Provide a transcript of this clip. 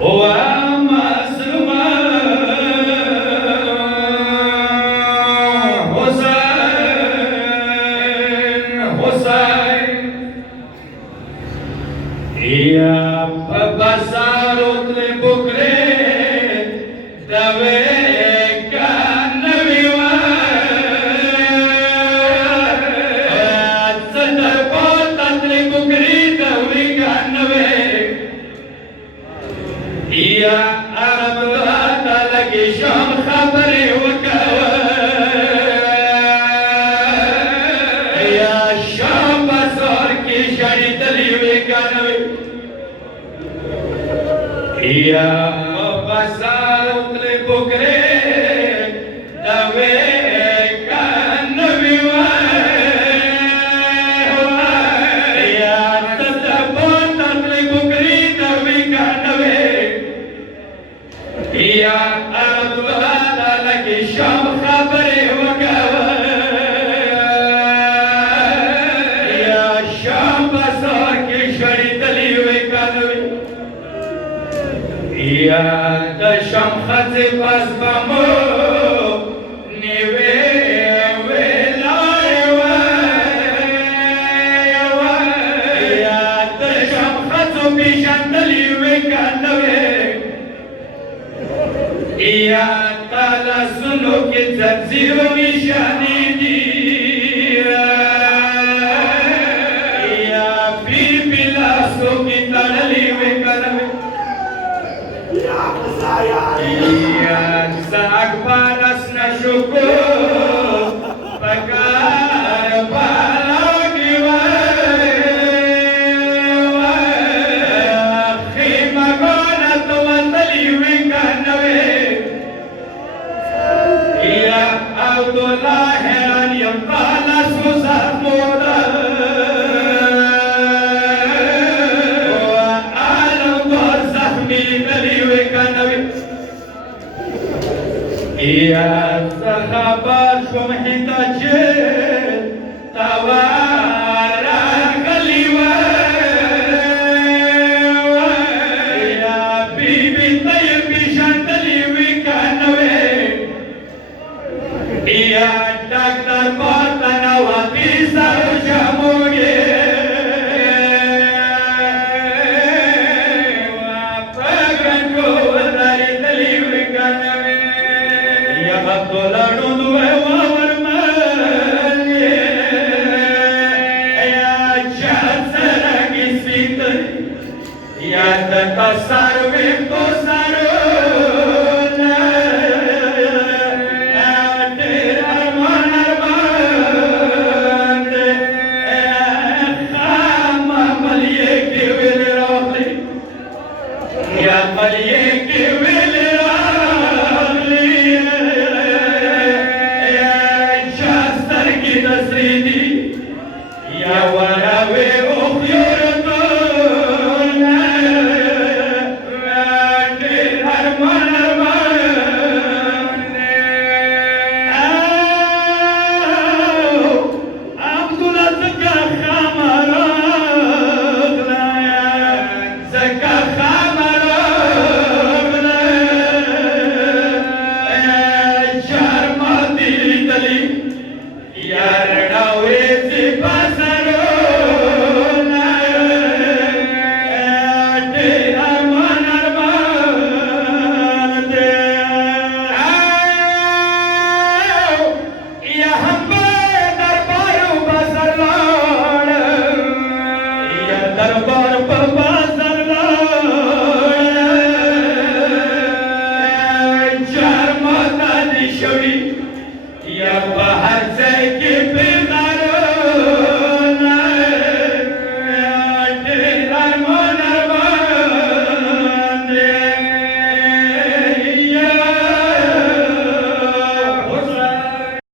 ومظلوم حسين حسين يا بازار بكرة دوي كان صدر بوت بكرة دوي كان يا عرب لك شام خبري يا شام بازار کی شری دلی کانوی يا بازار بكرة دوي كان يا تدبر بكرة دوي كان يا عرب لك شام خبري يا شام بازار کی شری دلی کانوی يا دشم خزي پس بمو نیوی ویلای یا دشم خزو پیشندلی وکنوی یا تالا سنو کی زنزیرو نشانی دی یا بی بلاسو کی تڑلی وکنوی يا أكبر أسنا شكو بكار بالاقي خيمة قولة وطلي وكانوي يا عبد الله هران يبقال سوزات مودا وعالم دور زخمي دلي وكانوي يا خبر شو محتاج توارا خليوة يا بيبي طيب شندلي وكانوي يا دكتور بطنا وطيسة وشموية وفاقن قوة داري دلي وكانوي يا بطلانو دوه وورمان يا جاسرا كسيت يا تكسر وكسر دير أرمان أرمان خام مليك والروحي يا مليك والروحي